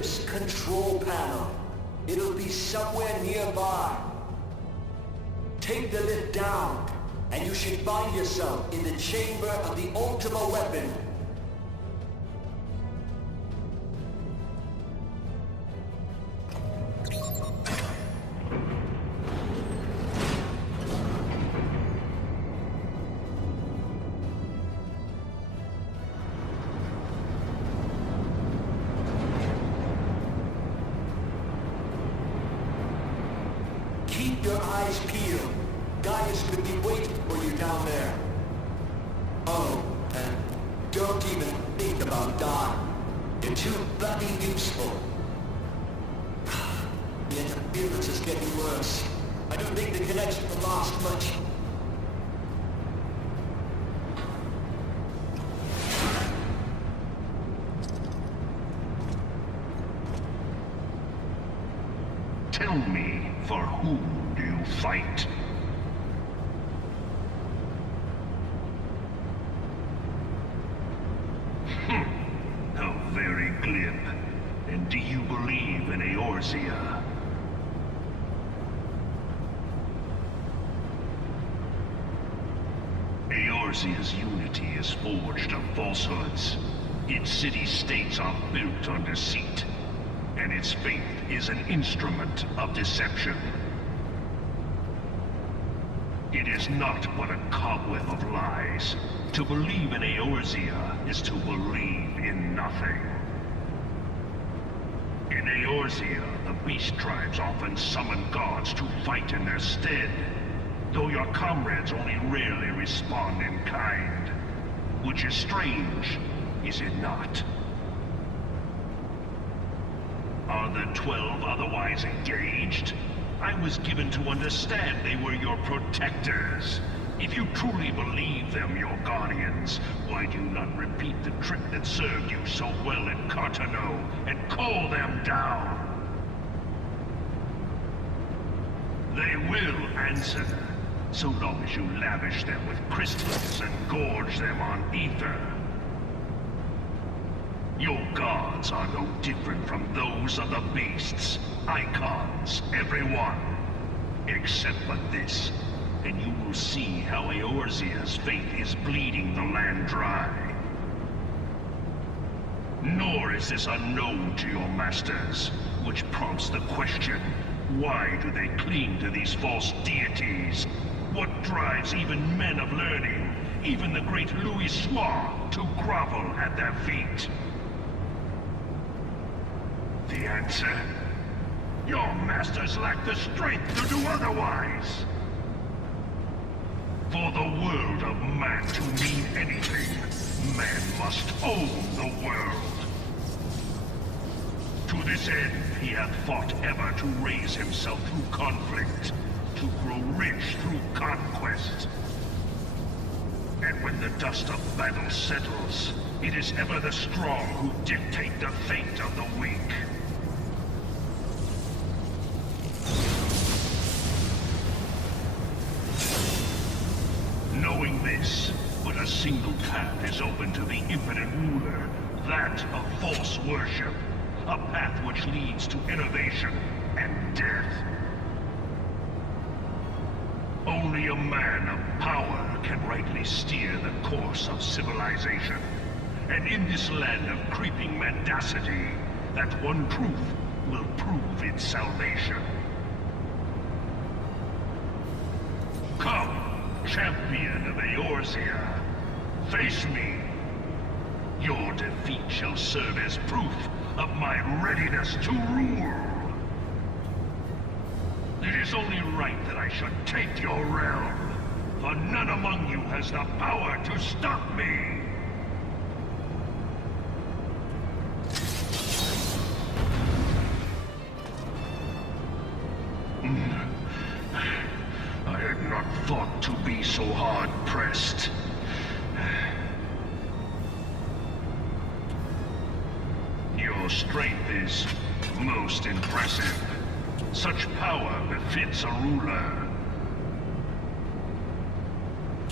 ship's control panel. It'll be somewhere nearby. Take the lift down, and you should find yourself in the chamber of the Ultima weapon. Keep your eyes peeled. Gaius could be waiting for you down there. Oh, and don't even think about dying. You're too bloody useful. The interference is getting worse. I don't think the connection will last much. Tell me, for whom do you fight? How very glib. And do you believe in Eorzea? Eorzea's unity is forged of falsehoods. Its city-states are built on deceit. And its faith is an instrument of deception. It is not but a cobweb of lies. To believe in Eorzea is to believe in nothing. In Eorzea, the beast tribes often summon gods to fight in their stead, though your comrades only rarely respond in kind. Which is strange, is it not? Are the 12 otherwise engaged? I was given to understand they were your protectors. If you truly believe them your guardians, why do you not repeat the trick that served you so well in Carteneau and call them down? They will answer, so long as you lavish them with crystals and gorge them on ether. Your gods are no different from those of the beasts. Icons, every one. Except for this, and you will see how Eorzea's faith is bleeding the land dry. Nor is this unknown to your masters, which prompts the question, why do they cling to these false deities? What drives even men of learning, even the great Louis Soir, to grovel at their feet? The answer? Your masters lack the strength to do otherwise. For the world of man to mean anything, man must own the world. To this end, he hath fought ever to raise himself through conflict, to grow rich through conquest. And when the dust of battle settles, it is ever the strong who dictate the fate of the weak. Knowing this, but a single path is open to the impotent ruler, that of false worship. A path which leads to innovation and death. Only a man of power can rightly steer the course of civilization. And in this land of creeping mendacity, that one truth will prove its salvation. Come, champion of Eorzea, face me. Your defeat shall serve as proof of my readiness to rule. It is only right that I should take your realm, for none among you has the power to stop me. I had not thought to be so hard-pressed. Your strength is most impressive. Such power befits a ruler.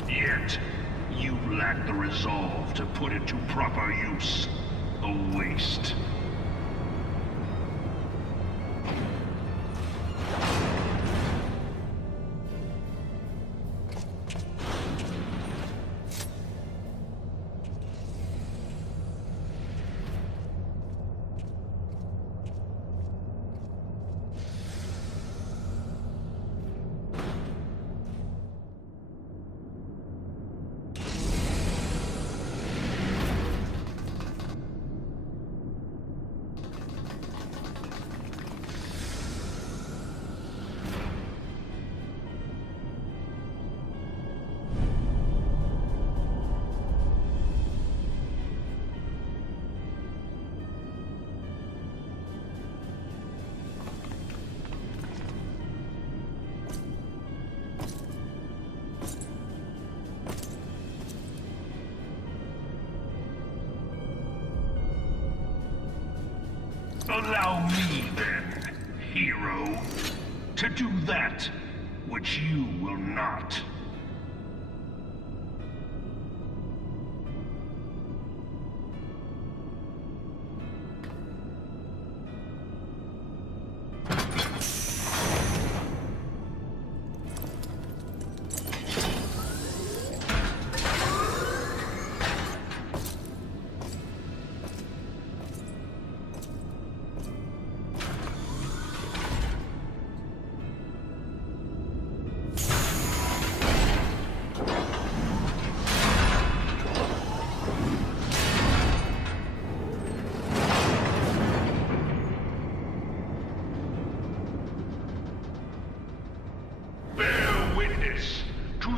Yet, you lack the resolve to put it to proper use. A waste. Allow me, then, hero, to do that which you will not.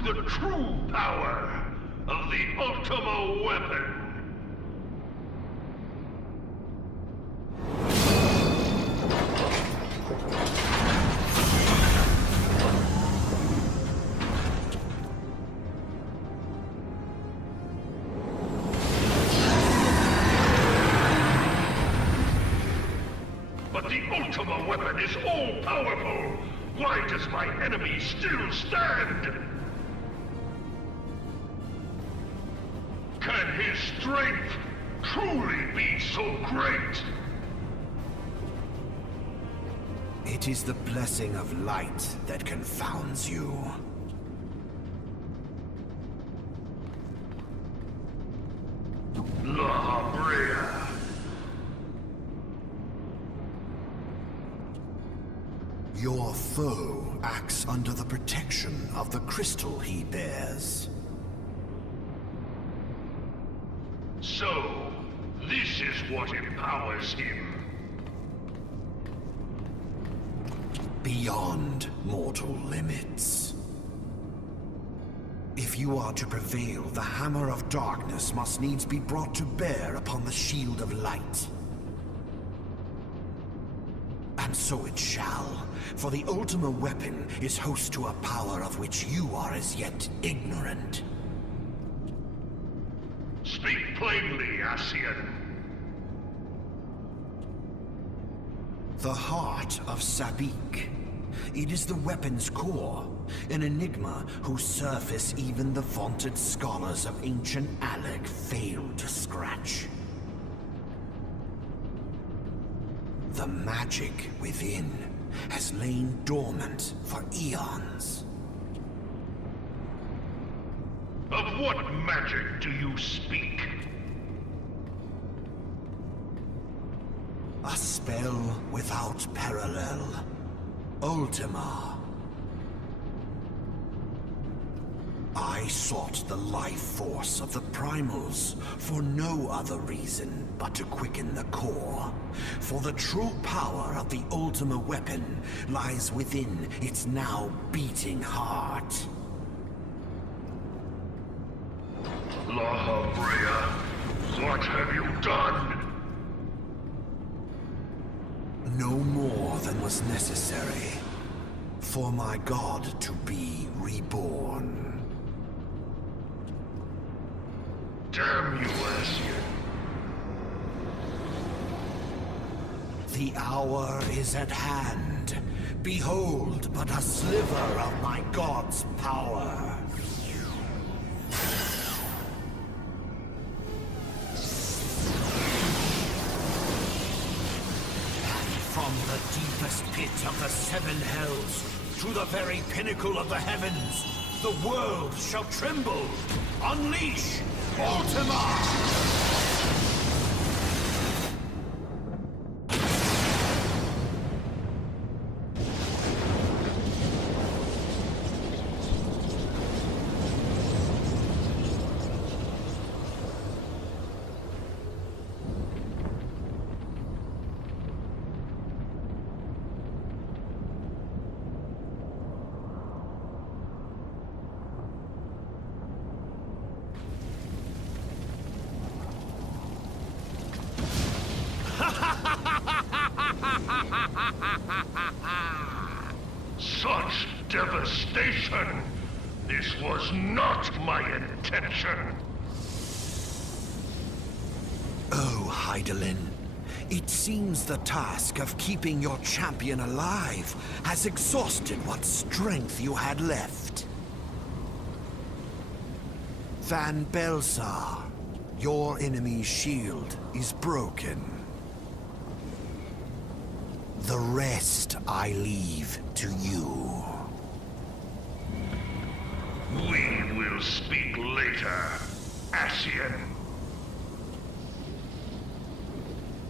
The true power of the Ultima Weapon. But the Ultima Weapon is all-powerful. Why does my enemy still stand? Can his strength truly be so great? It is the blessing of light that confounds you. La Habrea. Your foe acts under the protection of the crystal he bears. So, this is what empowers him. Beyond mortal limits. If you are to prevail, the Hammer of Darkness must needs be brought to bear upon the Shield of Light. And so it shall, for the Ultima Weapon is host to a power of which you are as yet ignorant. Speak plainly, Ascian. The heart of Sabik. It is the weapon's core, an enigma whose surface even the vaunted scholars of ancient Alec failed to scratch. The magic within has lain dormant for eons. Of what magic do you speak? A spell without parallel. Ultima. I sought the life force of the primals for no other reason but to quicken the core. For the true power of the Ultima Weapon lies within its now beating heart. La Habrea, what have you done? No more than was necessary for my god to be reborn. Damn you, Ascian. The hour is at hand. Behold but a sliver of my god's power. From the deepest pit of the seven hells to the very pinnacle of the heavens, the world shall tremble. Unleash Ultima! Such devastation! This was not my intention! Oh, Hydaelyn, It seems the task of keeping your champion alive has exhausted what strength you had left. Van Belsar, your enemy's shield is broken. The rest I leave to you. We will speak later, Ascian.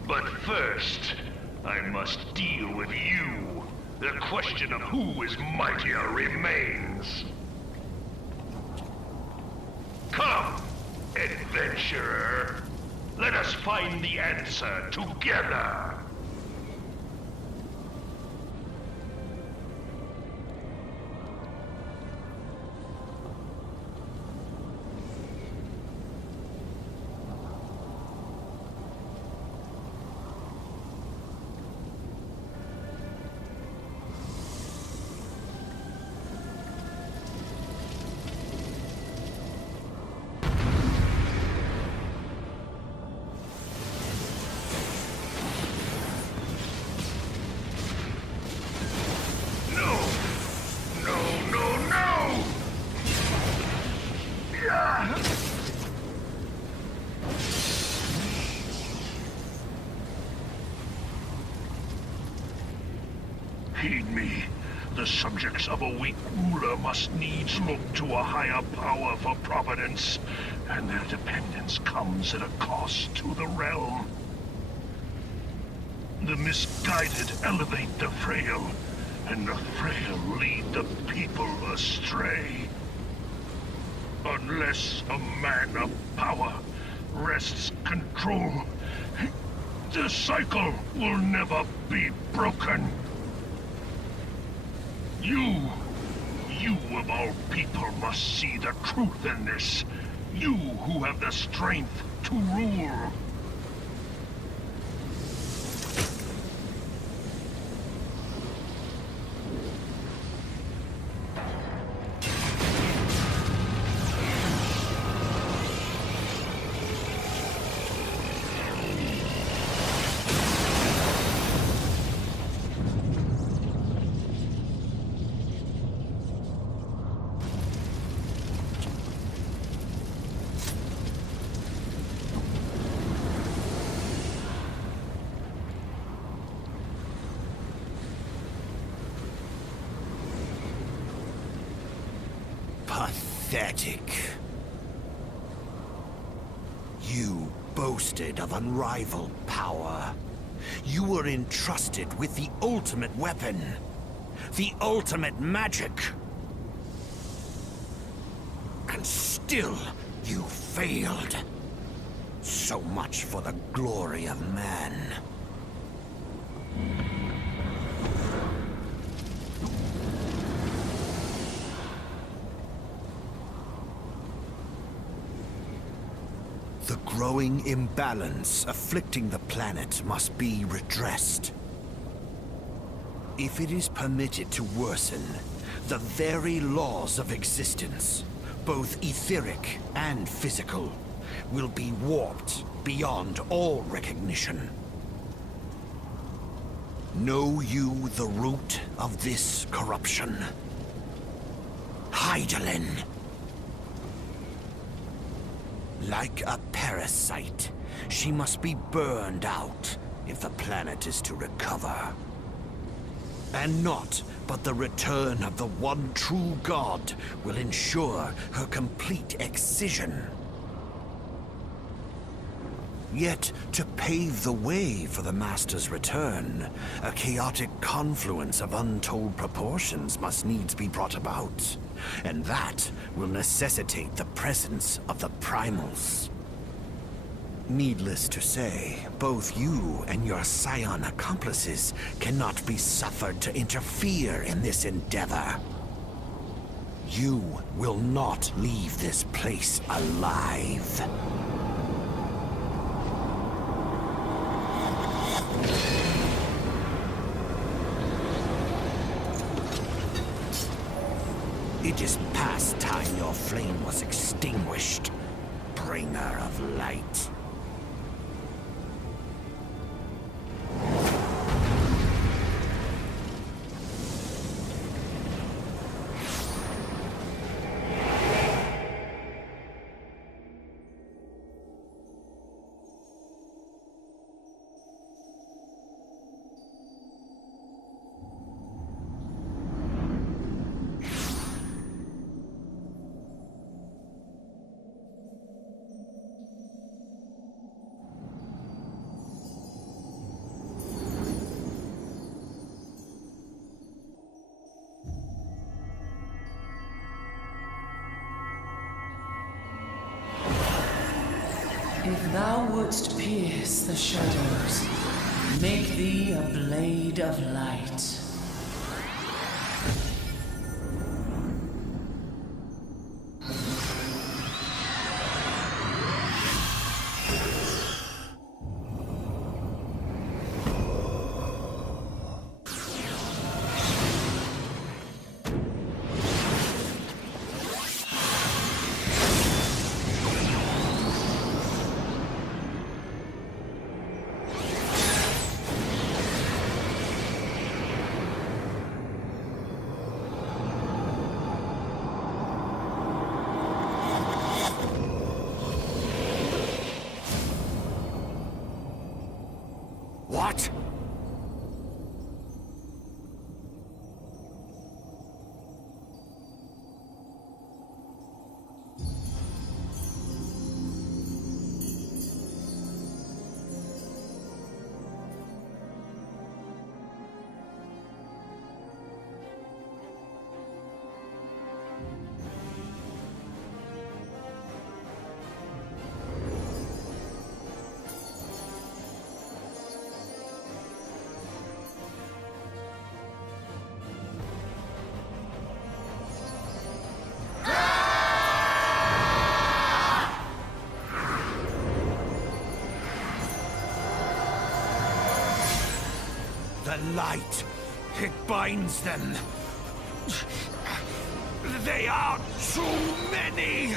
But first, I must deal with you. The question of who is mightier remains. Come, adventurer. Let us find the answer together. Heed me. The subjects of a weak ruler must needs look to a higher power for providence, and their dependence comes at a cost to the realm. The misguided elevate the frail, and the frail lead the people astray. Unless a man of power wrests control, the cycle will never be broken. You of all people must see the truth in this. You who have the strength to rule. Pathetic. You boasted of unrivaled power. You were entrusted with the ultimate weapon. The ultimate magic. And still, you failed. So much for the glory of man. The growing imbalance afflicting the planet must be redressed. If it is permitted to worsen, the very laws of existence, both etheric and physical, will be warped beyond all recognition. Know you the root of this corruption? Hydaelyn. Like a parasite, she must be burned out if the planet is to recover. And naught but the return of the one true god will ensure her complete excision. Yet, to pave the way for the Master's return, a chaotic confluence of untold proportions must needs be brought about. And that will necessitate the presence of the Primals. Needless to say, both you and your Scion accomplices cannot be suffered to interfere in this endeavor. You will not leave this place alive. It is past time your flame was extinguished, bringer of light. Thou wouldst pierce the shadows, make thee a blade of light. What? The light, it binds them. They are too many.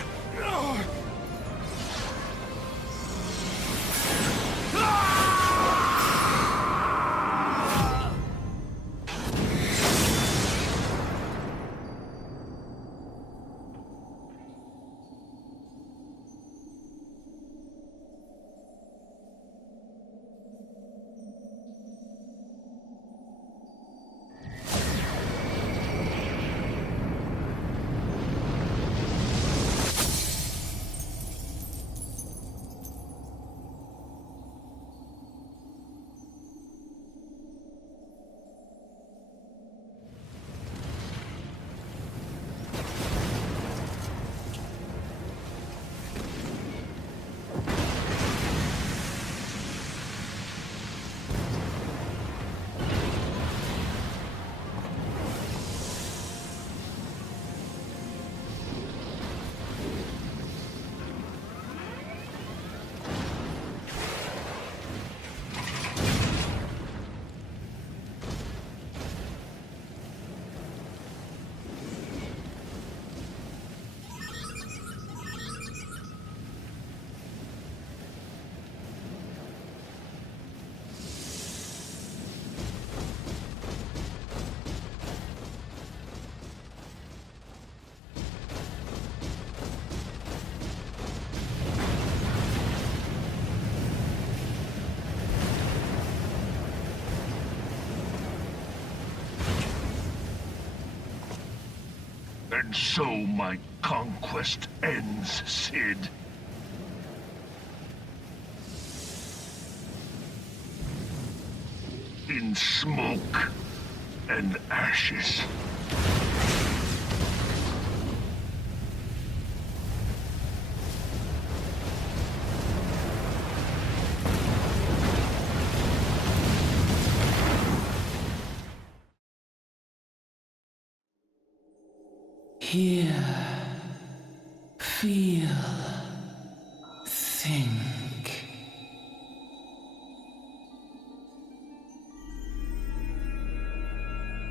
And so my conquest ends, Cid. In smoke and ashes. Hear, feel, think.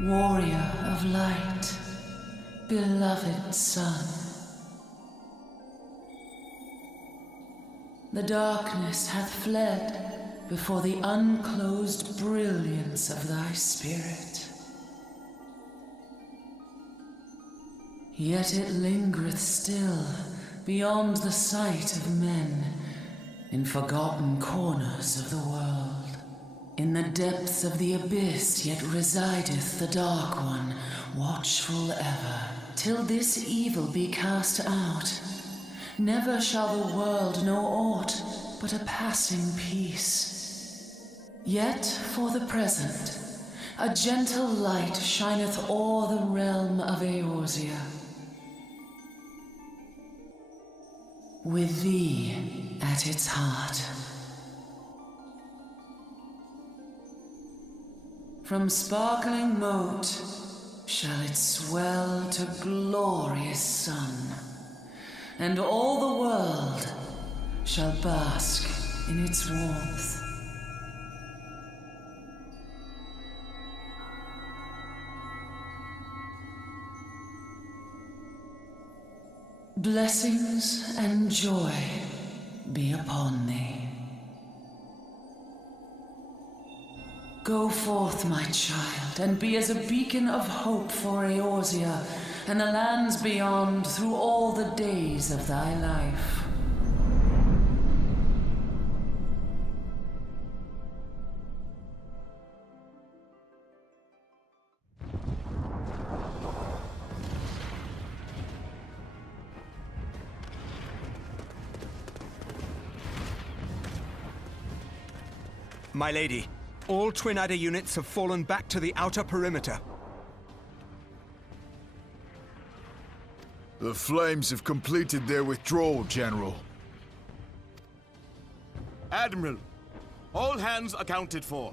Warrior of light, beloved son. The darkness hath fled before the unclosed brilliance of thy spirit. Yet it lingereth still, beyond the sight of men, in forgotten corners of the world. In the depths of the abyss yet resideth the Dark One, watchful ever, till this evil be cast out. Never shall the world know aught but a passing peace. Yet for the present, a gentle light shineth o'er the realm of Eorzea. with thee at its heart. From sparkling moat shall it swell to glorious sun, and all the world shall bask in its warmth. Blessings and joy be upon thee. Go forth, my child, and be as a beacon of hope for Eorzea and the lands beyond through all the days of thy life. My lady, all Twin Adder units have fallen back to the outer perimeter. The Flames have completed their withdrawal, General. Admiral, all hands accounted for.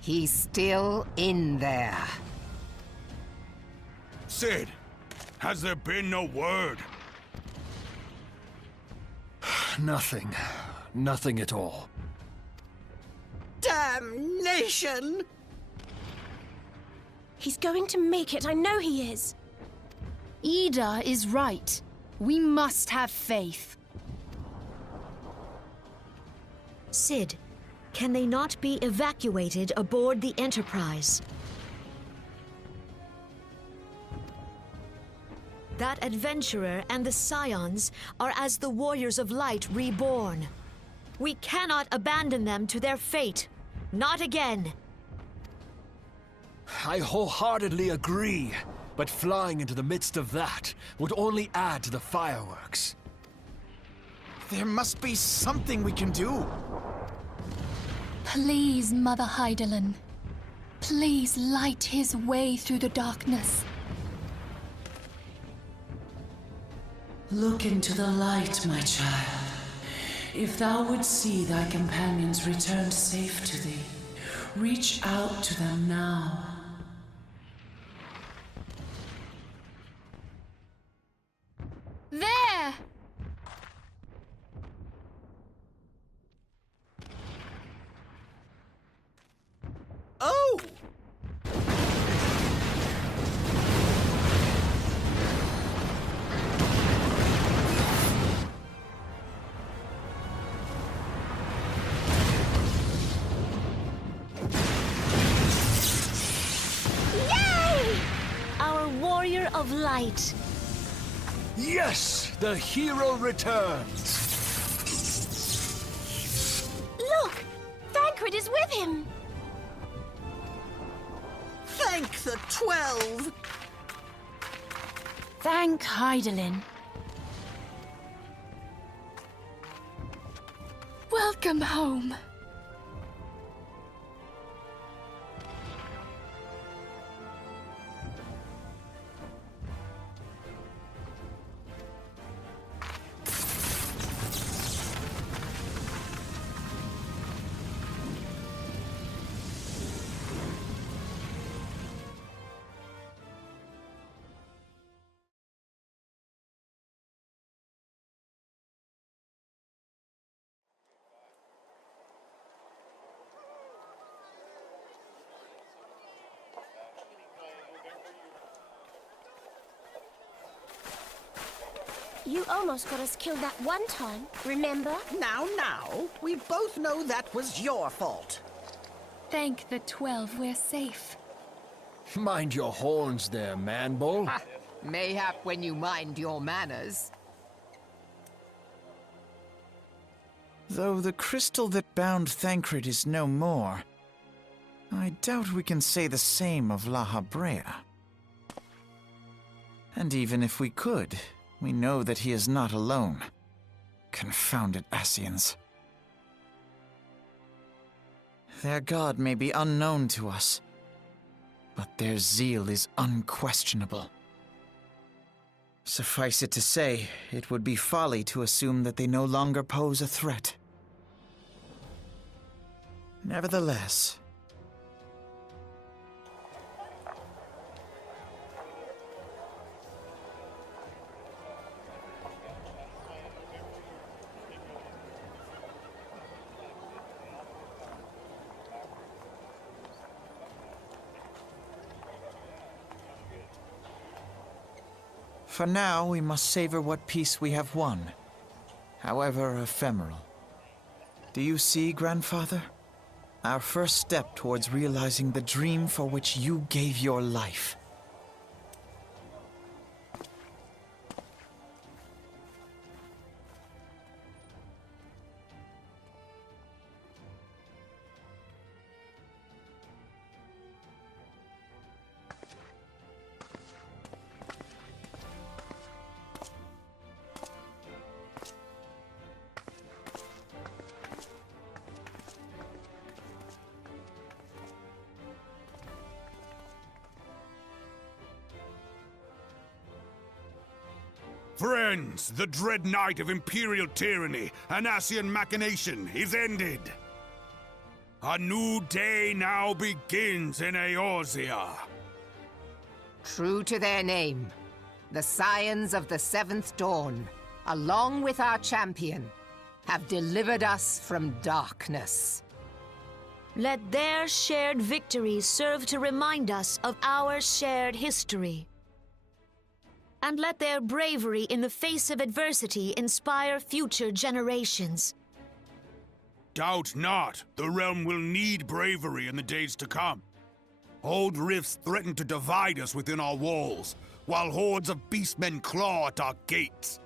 He's still in there. Cid, has there been no word? Nothing. Nothing at all. Damnation! He's going to make it, I know he is. Ida is right. We must have faith. Cid, can they not be evacuated aboard the Enterprise? That adventurer and the Scions are as the Warriors of Light reborn. We cannot abandon them to their fate. Not again. I wholeheartedly agree, but flying into the midst of that would only add to the fireworks. There must be something we can do. Please, Mother Hydaelyn. Please light his way through the darkness. Look into the light, my child. If thou would see thy companions returned safe to thee, reach out to them now. There! Oh! Of light. Yes! The hero returns! Look! Thancred is with him! Thank the 12! Thank Hydaelyn. Welcome home. You almost got us killed that one time, remember? Now, we both know that was your fault. Thank the 12 we're safe. Mind your horns there, man-bull. Mayhap when you mind your manners. Though the crystal that bound Thancred is no more, I doubt we can say the same of La Habrea. And even if we could, we know that he is not alone. Confounded Ascians. Their god may be unknown to us, but their zeal is unquestionable. Suffice it to say, it would be folly to assume that they no longer pose a threat. Nevertheless, for now, we must savor what peace we have won, however ephemeral. Do you see, Grandfather? Our first step towards realizing the dream for which you gave your life. Friends, the dread night of Imperial tyranny and Ascian machination is ended. A new day now begins in Eorzea. True to their name, the Scions of the Seventh Dawn, along with our champion, have delivered us from darkness. Let their shared victory serve to remind us of our shared history. And let their bravery in the face of adversity inspire future generations. Doubt not, the realm will need bravery in the days to come. Old rifts threaten to divide us within our walls, while hordes of beastmen claw at our gates.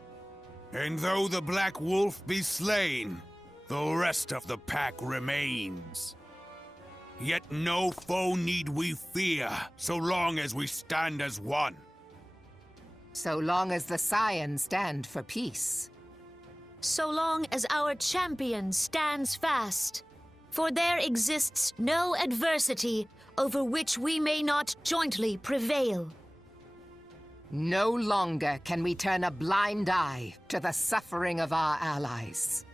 And though the Black Wolf be slain, the rest of the pack remains. Yet no foe need we fear, so long as we stand as one. So long as the Scions stand for peace. So long as our champion stands fast. For there exists no adversity over which we may not jointly prevail. No longer can we turn a blind eye to the suffering of our allies.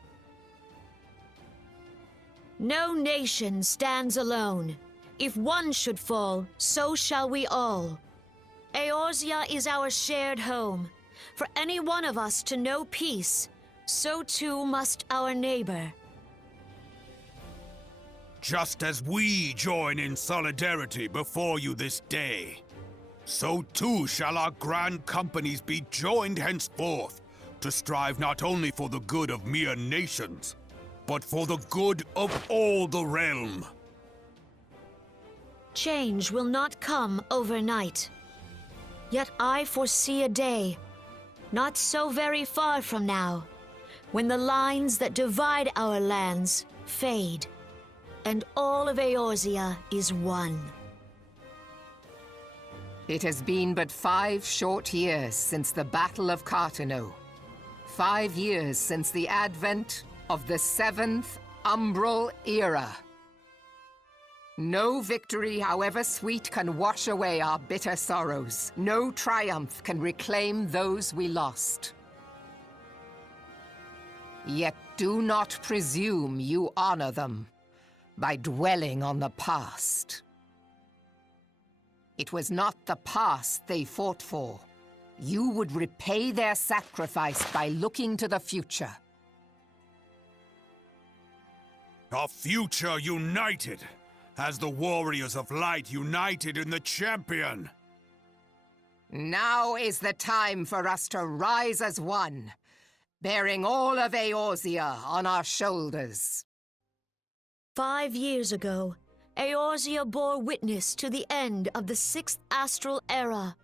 No nation stands alone. If one should fall, so shall we all. Eorzea is our shared home. For any one of us to know peace, so too must our neighbor. Just as we join in solidarity before you this day, so too shall our grand companies be joined henceforth to strive not only for the good of mere nations, but for the good of all the realm. Change will not come overnight. Yet I foresee a day, not so very far from now, when the lines that divide our lands fade, and all of Eorzea is one. It has been but 5 short years since the Battle of Carteneau. 5 years since the advent of the 7th Umbral Era. No victory, however sweet, can wash away our bitter sorrows. No triumph can reclaim those we lost. Yet do not presume you honor them by dwelling on the past. It was not the past they fought for. You would repay their sacrifice by looking to the future. A future united, as the warriors of light united in the champion. Now is the time for us to rise as one, bearing all of Eorzea on our shoulders. 5 years ago, Eorzea bore witness to the end of the 6th Astral Era.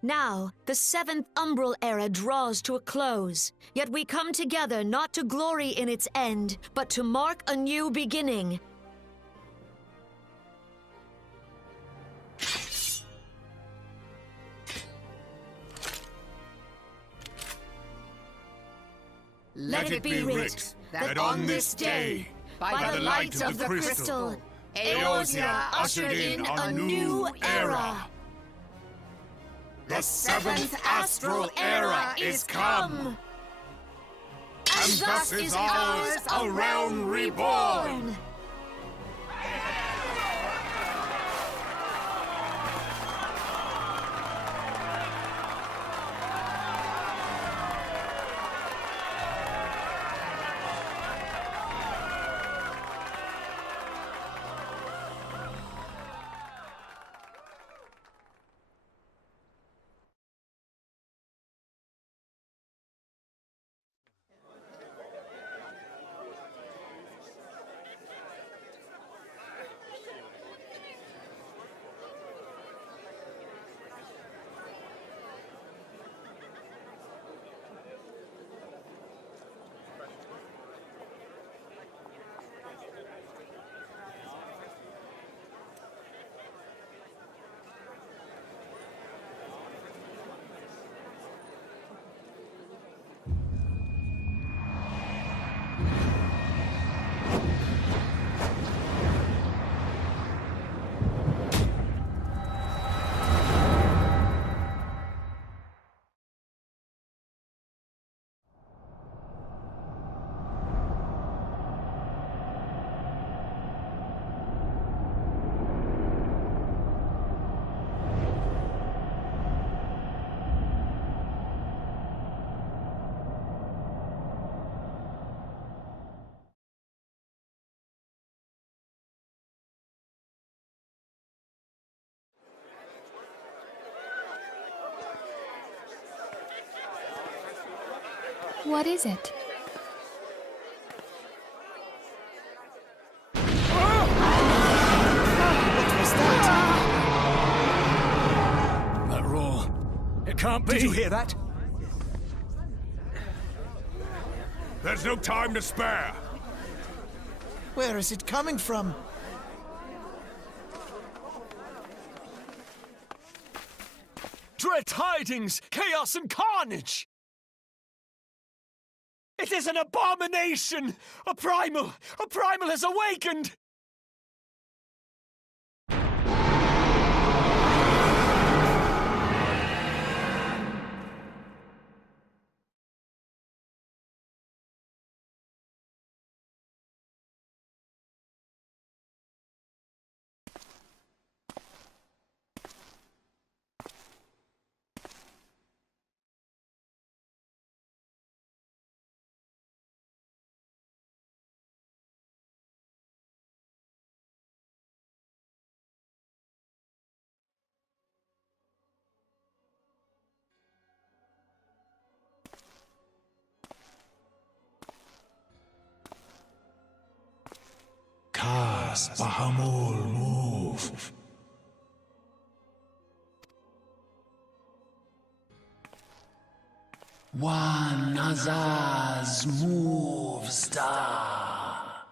Now, the 7th Umbral Era draws to a close, yet we come together not to glory in its end, but to mark a new beginning. Let it be writ that on this day, By the light of the crystal, Eorzea ushered in a new era. The seventh astral era is come. And thus is ours a realm reborn. What is it? That roar. It can't be. Did you hear that? There's no time to spare. Where is it coming from? Dread tidings! Chaos and carnage! It is an abomination! A primal has awakened! Kas Bahamul move. One Azaz move star.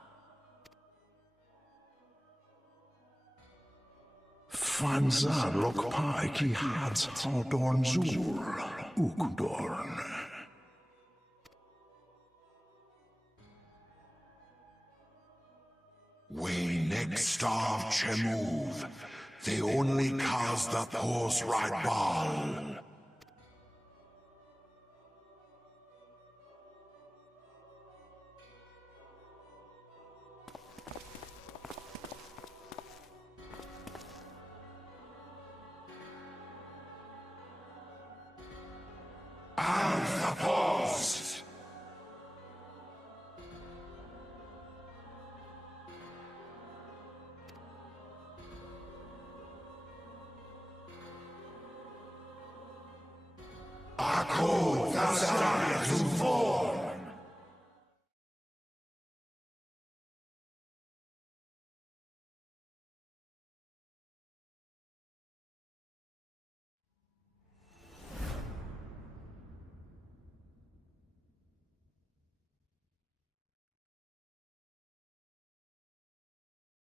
Fanzar Lokpai ki Hats Haldorn Zur Ukudorn. We next starve Chemuv, the only cause the Pors right ball.